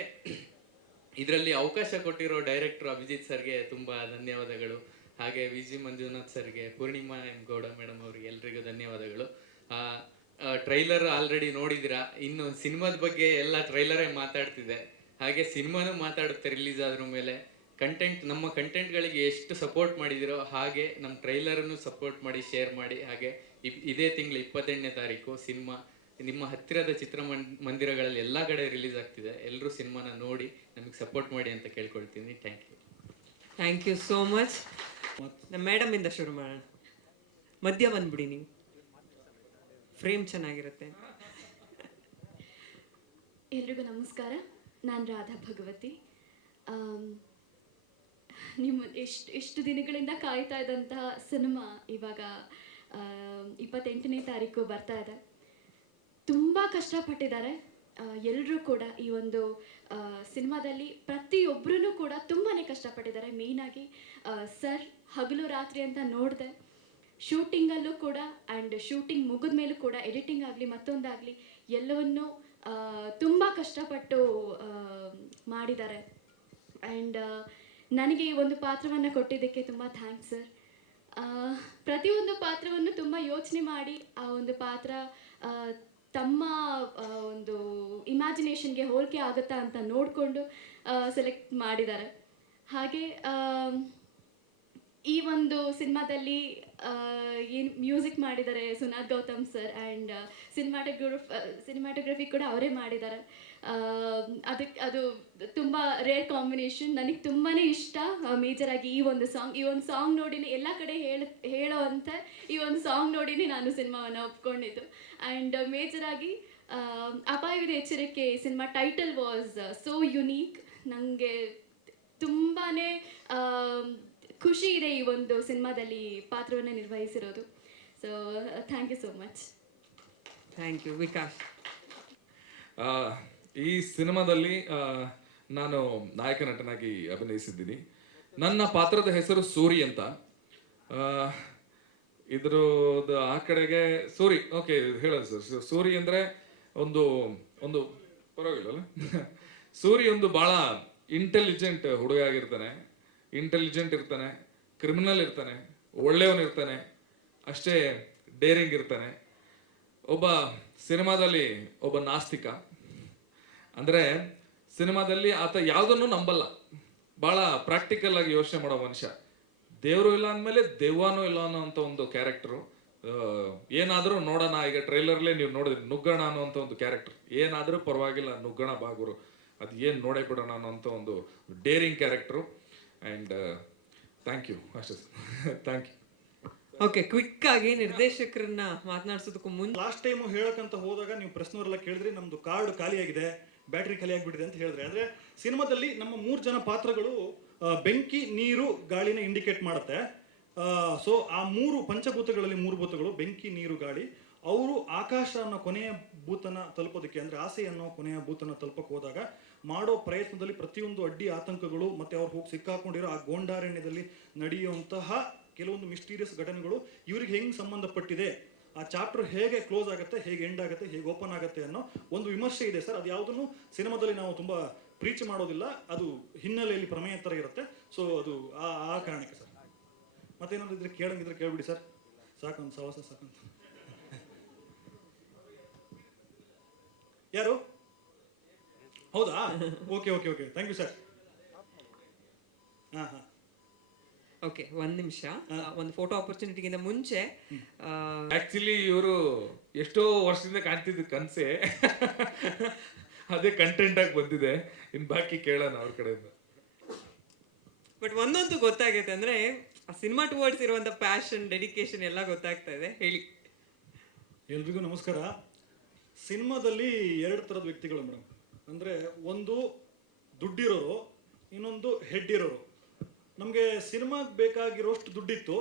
ಇದರಲ್ಲಿ ಅವಕಾಶ ಕೊಟ್ಟಿರೋ ಡೈರೆಕ್ಟರ್ ಅಭಿಜಿತ್ ಸರ್ಗೆ ತುಂಬಾ ಧನ್ಯವಾದಗಳು. ಹಾಗೆ ವಿ ಜಿ ಮಂಜುನಾಥ್ ಸರ್ಗೆ, ಪೂರ್ಣಿಮಾ ಎಂ ಗೌಡ ಮೇಡಮ್ ಅವ್ರಿಗೆ ಎಲ್ರಿಗೂ ಧನ್ಯವಾದಗಳು. ಟ್ರೈಲರ್ ಆಲ್ರೆಡಿ ನೋಡಿದಿರಾ ಇನ್ನು ಸಿನಿಮಾದ ಬಗ್ಗೆ ಎಲ್ಲ ಟ್ರೈಲರೇ ಮಾತಾಡ್ತಿದೆ. ಹಾಗೆ ಸಿನಿಮಾನು ಮಾತಾಡುತ್ತೆ ರಿಲೀಸ್ ಆದ್ರ ಮೇಲೆ. ಕಂಟೆಂಟ್ ನಮ್ಮ ಕಂಟೆಂಟ್ಗಳಿಗೆ ಎಷ್ಟು ಸಪೋರ್ಟ್ ಮಾಡಿದಿರೋ ಹಾಗೆ ನಮ್ಮ ಟ್ರೈಲರನ್ನು ಸಪೋರ್ಟ್ ಮಾಡಿ ಶೇರ್ ಮಾಡಿ ಹಾಗೆ ಇದೇ ತಿಂಗಳು ಇಪ್ಪತ್ತೆಂಟನೇ ತಾರೀಕು ಸಿನಿಮಾ ನಿಮ್ಮ ಹತ್ತಿರದ ಚಿತ್ರ ಮಂದಿರಗಳಲ್ಲಿ ಎಲ್ಲ ಕಡೆ ರಿಲೀಸ್ ಆಗ್ತಿದೆ. ಎಲ್ಲರೂ ಸಿನಿಮಾನ ನೋಡಿ ನಮಗೆ ಸಪೋರ್ಟ್ ಮಾಡಿ ಅಂತ ಕೇಳ್ಕೊಳ್ತೀನಿ. Thank you thank you so much ನಮ್ಮ ಮೇಡಮ್ ಇಂದ ಶುರು ಮಾಡೋಣ. ಮಧ್ಯ ಬಂದ್ಬಿಡಿ ನೀವು. ಫ್ರೇಮ್ ಚೆನ್ನಾಗಿರುತ್ತೆ. ಎಲ್ರಿಗೂ ನಮಸ್ಕಾರ. ನಾನು ರಾಧಾ ಭಗವತಿ. ನಿಮ್ಮ ಎಷ್ಟು ಎಷ್ಟು ದಿನಗಳಿಂದ ಕಾಯ್ತಾ ಇದ್ದಂತಹ ಸಿನಿಮಾ ಇವಾಗ ಇಪ್ಪತ್ತೆಂಟನೇ ತಾರೀಕು ಬರ್ತಾ ಇದೆ. ತುಂಬ ಕಷ್ಟಪಟ್ಟಿದ್ದಾರೆ. ಎಲ್ಲರೂ ಕೂಡ ಈ ಒಂದು ಸಿನಿಮಾದಲ್ಲಿ ಪ್ರತಿಯೊಬ್ಬರೂ ಕೂಡ ತುಂಬಾ ಕಷ್ಟಪಟ್ಟಿದ್ದಾರೆ. ಮೇಯ್ನಾಗಿ ಸರ್ ಹಗಲು ರಾತ್ರಿ ಅಂತ ನೋಡಿದೆ. ಶೂಟಿಂಗಲ್ಲೂ ಕೂಡ ಆ್ಯಂಡ್ ಶೂಟಿಂಗ್ ಮುಗಿದ ಮೇಲೂ ಕೂಡ ಎಡಿಟಿಂಗ್ ಆಗಲಿ ಮತ್ತೊಂದಾಗಲಿ ಎಲ್ಲವನ್ನೂ ತುಂಬ ಕಷ್ಟಪಟ್ಟು ಮಾಡಿದ್ದಾರೆ. ಆ್ಯಂಡ್ ನನಗೆ ಈ ಒಂದು ಪಾತ್ರವನ್ನು ಕೊಟ್ಟಿದ್ದಕ್ಕೆ ತುಂಬ ಥ್ಯಾಂಕ್ಸ್ ಸರ್ ಪ್ರತಿಯೊಂದು ಪಾತ್ರವನ್ನು ತುಂಬ ಯೋಚನೆ ಮಾಡಿ ಆ ಒಂದು ಪಾತ್ರ ತಮ್ಮ ಒಂದು ಇಮ್ಯಾಜಿನೇಷನ್ಗೆ ಹೋಲಿಕೆ ಆಗುತ್ತಾ ಅಂತ ನೋಡಿಕೊಂಡು ಸೆಲೆಕ್ಟ್ ಮಾಡಿದ್ದಾರೆ. ಹಾಗೆ ಈ ಒಂದು ಸಿನಿಮಾದಲ್ಲಿ ಏನು ಮ್ಯೂಸಿಕ್ ಮಾಡಿದ್ದಾರೆ Sunath Gautam sir and cinematograph cinematography ಕೂಡ ಅವರೇ ಮಾಡಿದ್ದಾರೆ. ಅದಕ್ಕೆ ಅದು ತುಂಬ ರೇರ್ ಕಾಂಬಿನೇಷನ್ ನನಗೆ ತುಂಬಾ ಇಷ್ಟ ಮೇಜರಾಗಿ ಈ ಒಂದು ಸಾಂಗ್ ಈ ಒಂದು ಸಾಂಗ್ ನೋಡಿನೇ ಎಲ್ಲ ಕಡೆ ಹೇಳ ಹೇಳೋವಂಥ ಅಂತ ಈ ಒಂದು ಸಾಂಗ್ ನೋಡಿನೇ ನಾನು ಸಿನಿಮಾವನ್ನು ಒಪ್ಕೊಂಡಿದ್ದು. ಆ್ಯಂಡ್ ಮೇಜರಾಗಿ ಅಪಾಯದ ಎಚ್ಚರಿಕೆ cinema title was so unique ನನಗೆ ತುಂಬಾ ಖುಷಿ ಇದೆ ಈ ಒಂದು ಸಿನಿಮಾದಲ್ಲಿ ಪಾತ್ರವನ್ನು ನಿರ್ವಹಿಸಿರೋದು. So thank you so much thank you Vikas ಆ, ಈ ಸಿನಿಮಾದಲ್ಲಿ ನಾನು ನಾಯಕ ನಟನಾಗಿ ಅಭಿನಯಿಸಿದ್ದೀನಿ. ನನ್ನ ಪಾತ್ರದ ಹೆಸರು ಸೂರಿ ಅಂತ. ಇದ್ರದ್ದು ಆ ಕಡೆಗೆ ಸೂರಿ, ಓಕೆ, ಹೇಳೋದು ಸರ್. ಸೂರಿ ಅಂದ್ರೆ ಒಂದು ಒಂದು ಪರವಾಗಿಲ್ಲ ಸೂರಿ ಒಂದು ಬಹಳ ಇಂಟೆಲಿಜೆಂಟ್ ಹುಡುಗ ಆಗಿರ್ತಾನೆ. ಇಂಟೆಲಿಜೆಂಟ್ ಇರ್ತಾನೆ ಕ್ರಿಮಿನಲ್ ಇರ್ತಾನೆ, ಒಳ್ಳೆಯವನು ಇರ್ತಾನೆ, ಅಷ್ಟೇ ಡೇರಿಂಗ್ ಇರ್ತಾನೆ. ಒಬ್ಬ ಸಿನಿಮಾದಲ್ಲಿ ಒಬ್ಬ ನಾಸ್ತಿಕ. ಅಂದ್ರೆ ಸಿನಿಮಾದಲ್ಲಿ ಆತ ಯಾವುದನ್ನು ನಂಬಲ್ಲ. ಬಹಳ ಪ್ರಾಕ್ಟಿಕಲ್ ಆಗಿ ಯೋಚನೆ ಮಾಡೋ ಮನುಷ್ಯ. ದೇವರು ಇಲ್ಲ ಅಂದಮೇಲೆ ದೆವ್ವನೂ ಇಲ್ಲ ಅನ್ನೋ ಅಂತ ಒಂದು ಕ್ಯಾರೆಕ್ಟರು ಏನಾದರೂ ನೋಡೋಣ ಈಗ ಟ್ರೈಲರ್ಲೇ ನೀವು ನೋಡಿದ್ರಿ ನುಗ್ಗಣ ಅನ್ನೋಂಥ ಒಂದು ಕ್ಯಾರೆಕ್ಟರ್ ಏನಾದರೂ ಪರವಾಗಿಲ್ಲ ನುಗ್ಗಣ ಬಾಗುರು. ಅದು ಏನು ನೋಡೇ ಬಿಡೋಣ ಅನ್ನೋಂಥ ಒಂದು daring character and thank you ಅಷ್ಟೇ ಥ್ಯಾಂಕ್ ಯು ಓಕೆ ಕ್ವಿಕ್ ಆಗಿ ನಿರ್ದೇಶಕರನ್ನ ಮಾತನಾಡ್ಸೋದಕ್ಕೂ ಮುಂದೆ ಲಾಸ್ಟ್ ಟೈಮ್ ಹೇಳಕ್ಕಂತ ಹೋದಾಗ ನೀವು ಪ್ರಶ್ನೆಲ್ಲ ಕೇಳಿದ್ರಿ ನಮ್ದು ಕಾರ್ಡ್ ಖಾಲಿಯಾಗಿದೆ. ಬ್ಯಾಟ್ರಿ ಖಾಲಿಯಾಗಿಬಿಟ್ಟಿದೆ ಅಂತ ಹೇಳಿದ್ರೆ. ಅಂದರೆ ಸಿನಿಮಾದಲ್ಲಿ ನಮ್ಮ ಮೂರು ಜನ ಪಾತ್ರಗಳು ಬೆಂಕಿ, ನೀರು, ಗಾಳಿನ ಇಂಡಿಕೇಟ್ ಮಾಡುತ್ತೆ. ಸೊ ಆ ಮೂರು ಪಂಚಭೂತಗಳಲ್ಲಿ ಮೂರು ಭೂತಗಳು, ಬೆಂಕಿ, ನೀರು, ಗಾಳಿ. ಅವರು ಆಕಾಶ ಅನ್ನೋ ಕೊನೆಯ ಭೂತನ ತಲುಪೋದಕ್ಕೆ ಅಂದರೆ ಆಸೆ ಅನ್ನೋ ಕೊನೆಯ ಭೂತನ ತಲುಪಕ್ಕೆ ಹೋದಾಗ ಮಾಡೋ ಪ್ರಯತ್ನದಲ್ಲಿ ಪ್ರತಿಯೊಂದು ಅಡ್ಡಿ ಆತಂಕಗಳು ಮತ್ತೆ ಅವ್ರು ಹೋಗಿ ಸಿಕ್ಕಾಕೊಂಡಿರೋ ಆ ಗೋಂಡಾರಣ್ಯದಲ್ಲಿ ನಡೆಯುವಂತಹ ಕೆಲವೊಂದು ಮಿಸ್ಟೀರಿಯಸ್ ಘಟನೆಗಳು ಇವ್ರಿಗೆ ಹೆಂಗೆ ಸಂಬಂಧಪಟ್ಟಿದೆ? ಆ ಚಾಪ್ಟರ್ ಹೇಗೆ ಕ್ಲೋಸ್ ಆಗುತ್ತೆ, ಹೇಗೆ ಎಂಡ್ ಆಗುತ್ತೆ, ಹೇಗೆ ಓಪನ್ ಆಗುತ್ತೆ ಅನ್ನೋ ಒಂದು ವಿಮರ್ಶೆ ಇದೆ ಸರ್. ಅದು ಯಾವುದನ್ನು ಸಿನಿಮಾದಲ್ಲಿ ನಾವು ತುಂಬ ಪ್ರೀಚ್ ಮಾಡೋದಿಲ್ಲ. ಅದು ಹಿನ್ನೆಲೆಯಲ್ಲಿ ಪ್ರಮೇಯ ಥರ ಇರುತ್ತೆ. ಸೊ ಅದು ಆ ಆ ಕಾರಣಕ್ಕೆ ಸರ್. ಮತ್ತೇನಾದ್ರು ಇದ್ರೆ ಕೇಳಂಗಿದ್ರೆ ಕೇಳ್ಬಿಡಿ ಸರ್. ಸಾಕೊಂದು ಸವಾಸ ಸಾಕಂತ ಯಾರು? ಹೌದಾ? Okay okay okay. Thank you sir ಹಾಂ ಹಾಂ. ಓಕೆ ಒಂದ್ ನಿಮಿಷ. ಒಂದು ಫೋಟೋ ಆಪರ್ಚುನಿಟಿಗಿಂತ ಮುಂಚೆ ಆಕ್ಚುಲಿ ಇವರು ಎಷ್ಟೋ ವರ್ಷದಿಂದ ಕಾಣ್ತಿದ್ದ ಕನಸೆ. ಅದೇ ಕಂಟೆಂಟ್ ಆಗಿ ಬಂದಿದೆ. ಇನ್ ಬಾಕಿ ಕೇಳೋಣ ಅವ್ರ ಕಡೆಯಿಂದ. ಬಟ್ ಒಂದೊಂದು ಗೊತ್ತಾಗೈತೆ ಅಂದ್ರೆ ಆ ಸಿನಿಮಾ ಟುವರ್ಡ್ಸ್ ಇರುವಂತ ಪ್ಯಾಷನ್ ಡೆಡಿಕೇಶನ್ ಎಲ್ಲ ಗೊತ್ತಾಗ್ತಾ ಇದೆ. ಹೇಳಿ. ಎಲ್ರಿಗೂ ನಮಸ್ಕಾರ. ಸಿನಿಮಾದಲ್ಲಿ ಎರಡು ಥರದ ವ್ಯಕ್ತಿಗಳು ಮೇಡಮ್. ಅಂದರೆ ಒಂದು ದುಡ್ಡಿರೋರು ಇನ್ನೊಂದು ಹೆಡ್ ಇರೋರು. ನಮಗೆ ಸಿನಿಮಾಗೆ ಬೇಕಾಗಿರೋಷ್ಟು ದುಡ್ಡಿತ್ತು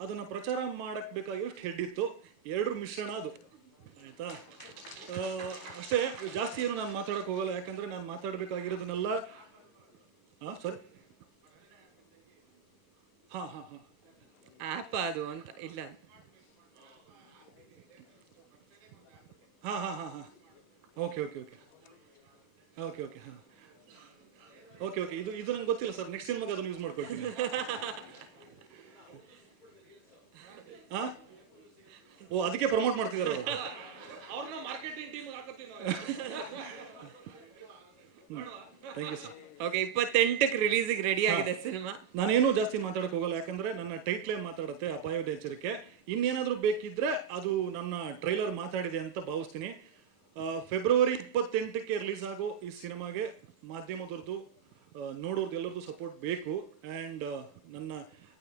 ಅದನ್ನು ಪ್ರಚಾರ ಮಾಡಕ್ಕೆ ಬೇಕಾಗಿರೋಷ್ಟು ಹೆಡ್ ಇತ್ತು ಎರಡರ ಮಿಶ್ರಣ ಅದು. ಆಯಿತಾ? ಅಷ್ಟೇ ಜಾಸ್ತಿ ಏನು ನಾನು ಮಾತಾಡೋಕೆ ಹೋಗಲ್ಲ ಯಾಕಂದರೆ ನಾನು ಮಾತಾಡಬೇಕಾಗಿರೋದನ್ನೆಲ್ಲ ಹಾಂ ಸರಿ ಹಾಂ ಹಾಂ ಹಾಂ. ಆ್ಯಪ್ ಅದು ಅಂತ ಇಲ್ಲ. ಹಾಂ ಹಾಂ ಹಾಂ ಹಾಂ. Okay okay okay. Okay okay ಹಾಂ. ಓಕೆ ಓಕೆ ಇದು ಇದು ನಂಗೆ ಗೊತ್ತಿಲ್ಲ ಸರ್ ನೆಕ್ಸ್ಟ್ ಸಿನಿಮಾಗೆ ಅದನ್ನು ಯೂಸ್ ಮಾಡ್ಕೊಳ್ತೀನಿ. ಹಾ? ಓ ಅದಕ್ಕೆ ಪ್ರಮೋಟ್ ಮಾಡ್ತಿದ್ದಾರೆ ಅವರು. ಅವ್ರನ್ನ ಮಾರ್ಕೆಟಿಂಗ್ ಟೀಮ್ ಹಾಕತ್ತೀವಿ ಥ್ಯಾಂಕ್ ಯು ಸರ್ ಓಕೆ ಇಪ್ಪತ್ತೆಂಟಕ್ಕೆ ರಿಲೀಸಿಗೆ ರೆಡಿ ಆಗಿದೆ ಸಿನಿಮಾ. ನಾನೇನು ಜಾಸ್ತಿ ಮಾತಾಡಕ್ ಹೋಗಲ್ಲ ಯಾಕಂದ್ರೆ ನನ್ನ ಟೈಟ್ಲೇ ಮಾತಾಡುತ್ತೆ ಅಪಾಯದ ಎಚ್ಚರಿಕೆ. ಇನ್ನೇನಾದ್ರೂ ಬೇಕಿದ್ರೆ ಅದು ನನ್ನ ಟ್ರೈಲರ್ ಮಾತಾಡಿದೆ ಅಂತ ಭಾವಿಸ್ತೀನಿ. ಫೆಬ್ರವರಿ ಇಪ್ಪತ್ತೆಂಟಕ್ಕೆ ರಿಲೀಸ್ ಆಗೋ ಈ ಸಿನಿಮಾಗೆ ಮಾಧ್ಯಮದವ್ರದ್ದು ನೋಡೋರ್ದು ಎಲ್ಲರದ್ದು ಸಪೋರ್ಟ್ ಬೇಕು ಆ್ಯಂಡ್ ನನ್ನ,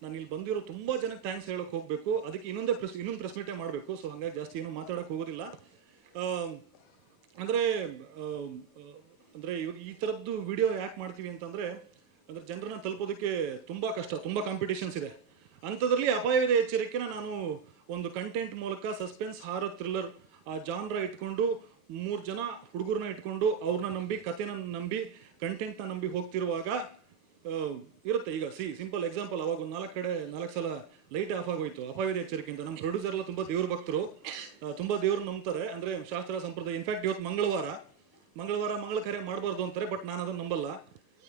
ನಾನು ಇಲ್ಲಿ ಬಂದಿರೋ ತುಂಬ ಜನಕ್ಕೆ ಥ್ಯಾಂಕ್ಸ್ ಹೇಳೋಕೆ ಹೋಗಬೇಕು. ಅದಕ್ಕೆ ಇನ್ನೊಂದೇ ಪ್ರೆಸ್ ಇನ್ನೊಂದು ಪ್ರೆಸ್ ಮೀಟೇ ಮಾಡಬೇಕು. ಸೊ ಹಾಗಾಗಿ ಜಾಸ್ತಿ ಏನು ಮಾತಾಡೋಕೆ ಹೋಗೋದಿಲ್ಲ. ಅಂದರೆ ಅಂದರೆ ಈ ಥರದ್ದು ವಿಡಿಯೋ ಯಾಕೆ ಮಾಡ್ತೀವಿ ಅಂತಂದರೆ, ಅಂದರೆ ಜನರನ್ನ ತಲುಪೋದಕ್ಕೆ ತುಂಬ ಕಷ್ಟ, ತುಂಬ ಕಾಂಪಿಟೇಷನ್ಸ್ ಇದೆ. ಅಂಥದ್ರಲ್ಲಿ ಅಪಾಯವಿದೆ ಎಚ್ಚರಿಕೆನ ನಾನು ಒಂದು ಕಂಟೆಂಟ್ ಮೂಲಕ ಸಸ್ಪೆನ್ಸ್ ಹಾರ ಥ್ರಿಲ್ಲರ್ ಆ ಜಾನ್ರ ಇಟ್ಕೊಂಡು ಮೂರು ಜನ ಹುಡುಗರನ್ನ ಇಟ್ಕೊಂಡು ಅವ್ರನ್ನ ನಂಬಿ ಕತೆನ ನಂಬಿ ಕಂಟೆಂಟ್ನ ನಂಬಿ ಹೋಗ್ತಿರುವಾಗ ಇರುತ್ತೆ. ಈಗ ಸಿ ಸಿಂಪಲ್ ಎಕ್ಸಾಂಪಲ್ ಅವಾಗ ಒಂದು ನಾಲ್ಕು ಕಡೆ ನಾಲ್ಕು ಸಲ ಲೈಟ್ ಆಫ್ ಆಗೋಯ್ತು. ಅಪಾಯದ ಎಚ್ಚರಿಕೆಯಿಂದ. ನಮ್ಮ ಪ್ರೊಡ್ಯೂಸರ್ ಎಲ್ಲ ತುಂಬ ದೇವ್ರ ಭಕ್ತರು. ತುಂಬ ದೇವ್ರು ನಂಬ್ತಾರೆ. ಅಂದರೆ ಶಾಸ್ತ್ರ ಸಂಪ್ರದಾಯ ಇನ್ಫ್ಯಾಕ್ಟ್ ಇವತ್ತು ಮಂಗಳವಾರ. ಮಂಗಳವಾರ ಮಂಗಳ ಕರೆ ಮಾಡಬಾರ್ದು ಅಂತಾರೆ ಬಟ್ ನಾನು ಅದನ್ನ ನಂಬಲ್ಲ.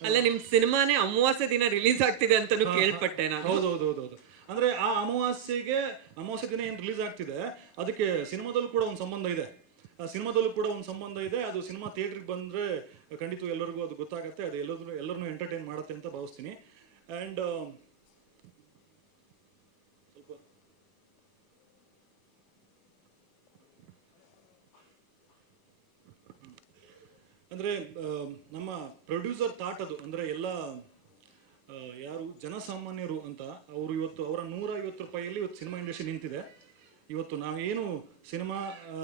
ಅಲ್ಲ ನಿಮ್ ಸಿನಿಮಾನೇ ಅಮಾವಾಸ್ಯ ದಿನ ರಿಲೀಸ್ ಆಗ್ತಿದೆ ಅಂತ ಕೇಳ್ಪಟ್ಟೆ ನಾನು. ಹೌದು ಹೌದು ಹೌದು ಹೌದು ಅಂದ್ರೆ ಆ ಅಮಾವಾಸ್ಯೆಗೆ ಅಮಾವಾಸ್ಯ ದಿನ ಏನು ರಿಲೀಸ್ ಆಗ್ತಿದೆ ಅದಕ್ಕೆ ಸಿನಿಮಾದಲ್ಲೂ ಕೂಡ ಒಂದು ಸಂಬಂಧ ಇದೆ. ಆ ಸಿನಿಮಾದಲ್ಲೂ ಕೂಡ ಒಂದು ಸಂಬಂಧ ಇದೆ. ಅದು ಸಿನಿಮಾ ಥಿಯೇಟ್ರಿಗೆ ಬಂದ್ರೆ ಖಂಡಿತ ಎಲ್ಲರಿಗೂ ಅದು ಗೊತ್ತಾಗುತ್ತೆ, ಅದು ಎಲ್ಲರೂ ಎಲ್ಲರನ್ನೂ ಎಂಟರ್ಟೈನ್ ಮಾಡುತ್ತೆ ಅಂತ ಭಾವಿಸ್ತೀನಿ. ಆ್ಯಂಡ್ ಸ್ವಲ್ಪ ಅಂದರೆ ನಮ್ಮ ಪ್ರೊಡ್ಯೂಸರ್ ಥಾಟ್ ಅದು ಅಂದರೆ ಎಲ್ಲ ಯಾರು ಜನಸಾಮಾನ್ಯರು ಅಂತ, ಅವರು ಇವತ್ತು, ಅವರ ನೂರ ಐವತ್ತು ರೂಪಾಯಿಯಲ್ಲಿ ಇವತ್ತು ಸಿನಿಮಾ ಇಂಡಸ್ಟ್ರಿ ನಿಂತಿದೆ. ಇವತ್ತು ನಾವೇನು ಸಿನಿಮಾ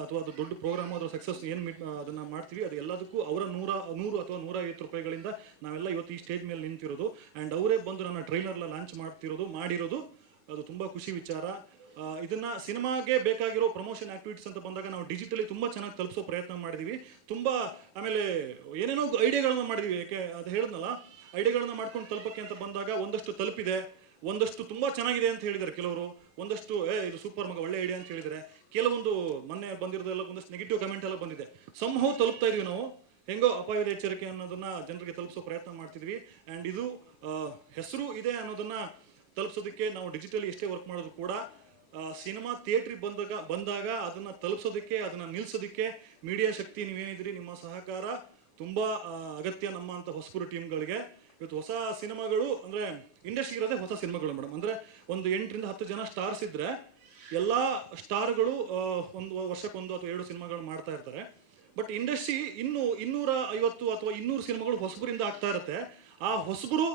ಅಥವಾ ಅದು ದೊಡ್ಡ ಪ್ರೋಗ್ರಾಮ್, ಅದರ ಸಕ್ಸಸ್ ಏನು ಮೀಟ್ ಅದನ್ನು ಮಾಡ್ತೀವಿ, ಅದು ಎಲ್ಲದಕ್ಕೂ ಅವರ ನೂರ, ನೂರು ಅಥವಾ ನೂರ ಐವತ್ತು ರೂಪಾಯಿಗಳಿಂದ ನಾವೆಲ್ಲ ಇವತ್ತು ಈ ಸ್ಟೇಜ್ ಮೇಲೆ ನಿಂತಿರೋದು. ಆ್ಯಂಡ್ ಅವರೇ ಬಂದು ನನ್ನ ಟ್ರೈಲರ್ನ ಲಾಂಚ್ ಮಾಡ್ತಿರೋದು, ಮಾಡಿರೋದು, ಅದು ತುಂಬ ಖುಷಿ ವಿಚಾರ. ಇದನ್ನ ಸಿನಿಮಾಗೆ ಬೇಕಾಗಿರೋ ಪ್ರಮೋಷನ್ ಆಕ್ಟಿವಿಟೀಸ್ ಅಂತ ಬಂದಾಗ ನಾವು ಡಿಜಿಟಲಿ ತುಂಬ ಚೆನ್ನಾಗಿ ತಲುಪಿಸೋ ಪ್ರಯತ್ನ ಮಾಡಿದೀವಿ. ತುಂಬ, ಆಮೇಲೆ ಏನೇನೋ ಐಡಿಯಾಗಳನ್ನ ಮಾಡಿದೀವಿ. ಯಾಕೆ ಅದು ಹೇಳಿದ್ನಲ್ಲ, ಐಡಿಯಾಗಳನ್ನ ಮಾಡ್ಕೊಂಡು ತಲುಪಕ್ಕೆ ಅಂತ ಬಂದಾಗ ಒಂದಷ್ಟು ತಲುಪಿದೆ. ಒಂದಷ್ಟು ತುಂಬ ಚೆನ್ನಾಗಿದೆ ಅಂತ ಹೇಳಿದ್ದಾರೆ ಕೆಲವರು. ಒಂದಷ್ಟು, ಏ, ಇದು ಸೂಪರ್ ಮಗ, ಒಳ್ಳೆ ಐಡಿಯಾ ಅಂತ ಹೇಳಿದ್ದಾರೆ. ಕೆಲವೊಂದು ಮೊನ್ನೆ ಬಂದಿರೋದೆಲ್ಲ ಒಂದಷ್ಟು ನೆಗೆಟಿವ್ ಕಮೆಂಟ್ ಎಲ್ಲ ಬಂದಿದೆ. ಸಂಭವ ತಲುಪ್ತಾ ಇದೀವಿ ನಾವು. ಹೆಂಗೋ ಅಪಾಯದ ಎಚ್ಚರಿಕೆ ಅನ್ನೋದನ್ನ ಜನರಿಗೆ ತಲುಪಿಸೋ ಪ್ರಯತ್ನ ಮಾಡ್ತಿದ್ವಿ. ಆ್ಯಂಡ್ ಇದು ಹೆಸರು ಇದೆ ಅನ್ನೋದನ್ನ ತಲುಪಿಸೋದಕ್ಕೆ ನಾವು ಡಿಜಿಟಲಿ ಎಷ್ಟೇ ವರ್ಕ್ ಮಾಡೋದು ಕೂಡ ಸಿನಿಮಾ ಥಿಯೇಟ್ರಿಗೆ ಬಂದಾಗ ಬಂದಾಗ ಅದನ್ನ ತಲುಪಿಸೋದಕ್ಕೆ, ಅದನ್ನ ನಿಲ್ಸೋದಕ್ಕೆ ಮೀಡಿಯಾ ಶಕ್ತಿ ನೀವೇನಿದ್ರಿ ನಿಮ್ಮ ಸಹಕಾರ ತುಂಬಾ ಅಗತ್ಯ ನಮ್ಮ ಅಂತ ಹೊಸಪುರ ಟೀಮ್ಗಳಿಗೆ ಇವತ್ತು ಹೊಸ ಸಿನಿಮಾಗಳು ಅಂದ್ರೆ ಇಂಡಸ್ಟ್ರಿ ಇರೋದೇ ಹೊಸ ಸಿನಿಮಾಗಳು ಮೇಡಮ್. ಅಂದ್ರೆ ಒಂದು ಎಂಟರಿಂದ ಹತ್ತು ಜನ ಸ್ಟಾರ್ಸ್ ಇದ್ರೆ ಎಲ್ಲ ಸ್ಟಾರ್ಗಳು ಒಂದು ವರ್ಷಕ್ಕೊಂದು ಅಥವಾ ಎರಡು ಸಿನಿಮಾಗಳು ಮಾಡ್ತಾ ಇರ್ತಾರೆ. ಬಟ್ ಇಂಡಸ್ಟ್ರಿ ಇನ್ನು ಇನ್ನೂರ ಐವತ್ತು ಅಥವಾ ಇನ್ನೂರು ಸಿನಿಮಾಗಳು ಹೊಸಬರಿಂದ ಆಗ್ತಾ ಇರುತ್ತೆ. ಆ ಹೊಸಬರು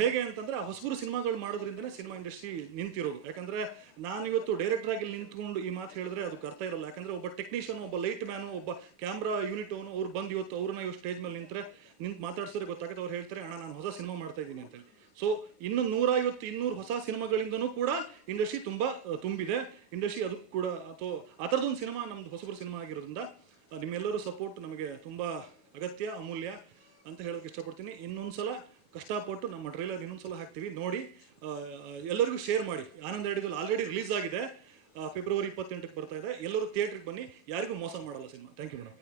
ಹೇಗೆ ಅಂತಂದ್ರೆ ಆ ಹೊಸಬರು ಸಿನಿಮಾಗಳು ಮಾಡೋದ್ರಿಂದನೇ ಸಿನಿಮಾ ಇಂಡಸ್ಟ್ರಿ ನಿಂತಿರೋದು. ಯಾಕಂದ್ರೆ ನಾನು ಇವತ್ತು ಡೈರೆಕ್ಟರ್ ಆಗಿ ನಿಂತ್ಕೊಂಡು ಈ ಮಾತು ಹೇಳಿದ್ರೆ ಅದು ಅರ್ಥ ಇರಲ್ಲ. ಯಾಕಂದ್ರೆ ಒಬ್ಬ ಟೆಕ್ನಿಷಿಯನ್ ಒಬ್ಬ ಲೈಟ್ ಮ್ಯಾನು ಒಬ್ಬ ಕ್ಯಾಮ್ರಾ ಯೂನಿಟ್ ಅವನು ಅವ್ರು ಬಂದು ಇವತ್ತು ಅವ್ರನ್ನ ಇವ್ರು ಸ್ಟೇಜ್ ಮೇಲೆ ನಿಂತ್ರೆ ನಿಂತು ಮಾತಾಡ್ಸಿದ್ರೆ ಗೊತ್ತಾಗುತ್ತೆ, ಅವ್ರು ಹೇಳ್ತಾರೆ, ಅಣ್ಣ, ನಾನು ಹೊಸ ಸಿನಿಮಾ ಮಾಡ್ತಾ ಇದ್ದೀನಿ ಅಂತೇಳಿ. ಸೊ ಇನ್ನು ನೂರೈವತ್ತು, ಇನ್ನೂರು ಹೊಸ ಸಿನಿಮಾಗಳಿಂದನೂ ಕೂಡ ಇಂಡಸ್ಟ್ರಿ ತುಂಬಾ ತುಂಬಿದೆ. ಇಂಡಸ್ಟ್ರಿ ಅದು ಕೂಡ, ಅಥವಾ, ಆ ಥರದೊಂದು ಸಿನಿಮಾ, ನಮ್ದು ಹೊಸಬರು ಸಿನಿಮಾ ಆಗಿರೋದ್ರಿಂದ ನಿಮ್ಮೆಲ್ಲರೂ ಸಪೋರ್ಟ್ ನಮಗೆ ತುಂಬಾ ಅಗತ್ಯ, ಅಮೂಲ್ಯ ಅಂತ ಹೇಳೋಕೆ ಇಷ್ಟಪಡ್ತೀನಿ. ಇನ್ನೊಂದ್ಸಲ ಕಷ್ಟಪಟ್ಟು ನಮ್ಮ ಟ್ರೈಲರ್ ಇನ್ನೊಂದ್ಸಲ ಹಾಕ್ತೀವಿ. ನೋಡಿ ಎಲ್ಲರಿಗೂ ಶೇರ್ ಮಾಡಿ. ಆನಂದ ಹಿಡಿದಲ್ಲಿ ಆಲ್ರೆಡಿ ರಿಲೀಸ್ ಆಗಿದೆ. ಫೆಬ್ರವರಿ ಇಪ್ಪತ್ತೆಂಟಕ್ಕೆ ಬರ್ತಾ ಇದೆ. ಎಲ್ಲರೂ ಥಿಯೇಟ್ರಿಗೆ ಬನ್ನಿ. ಯಾರಿಗೂ ಮೋಸ ಮಾಡಲ್ಲ ಸಿನಿಮಾ. Thank you madam